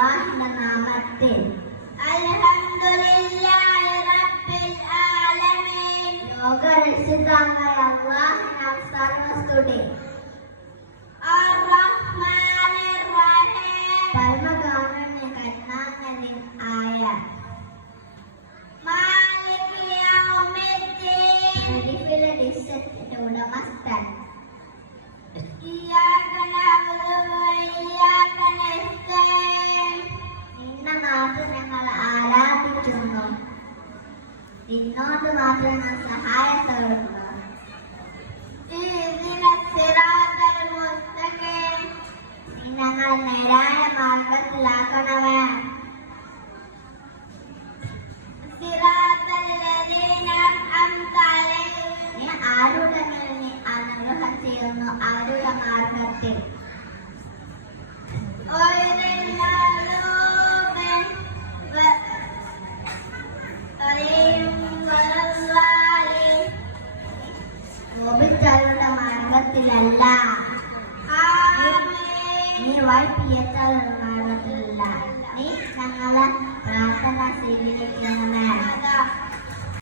അല്ലാഹുവിന്റെ നാമത്തിൽ. അൽഹംദുലില്ലാഹി റബ്ബിൽ ആലമീൻ. ലോകരക്ഷിതാവായ അല്ലാഹുവിന് സർവസ്തുതി. അർ-റഹ്മാനിർ റഹീം. പരമകാരുണ്യ കരുണാനിധി ആയ മാലികി യൗമിദ്ദീൻ. പ്രതിഫലത്തിന്റെ ഉടമസ്ഥൻ. ഇയ്യാക നഅ്ബുദു വ ഇയ്യാക നസ്തഈൻ. നിന്നെ മാത്രം ഞങ്ങൾ ആരാധിക്കുന്നു, നിന്നോട് മാത്രം ഞങ്ങൾ സഹായം തേടുന്നു. ഇഹ്ദിനസ് സിറാത്തൽ മുസ്തഖീം. നീ ഞങ്ങൾ നേരായ മാർഗത്തിലാക്കണമേ. സിറാത്തൽ ലദീന അൻഅംത അലൈഹിം. നീ ആരുടെ മേൽ നീ അനുഗ്രഹം ചെയ്യുന്നു അവരുടെ മാർഗത്തിൽ. ഗൈറിൽ മഗ്ദൂബി അലൈഹിം വലദ്ദാലിൻ. കോപിച്ചവരുടെ മാർഗത്തിലല്ല, നീ വഴിപ്പിയച്ചവരുടെ മാർഗത്തിലല്ല. നീ ഞങ്ങളെ പ്രാർത്ഥന സ്വീകരിക്കണമേ.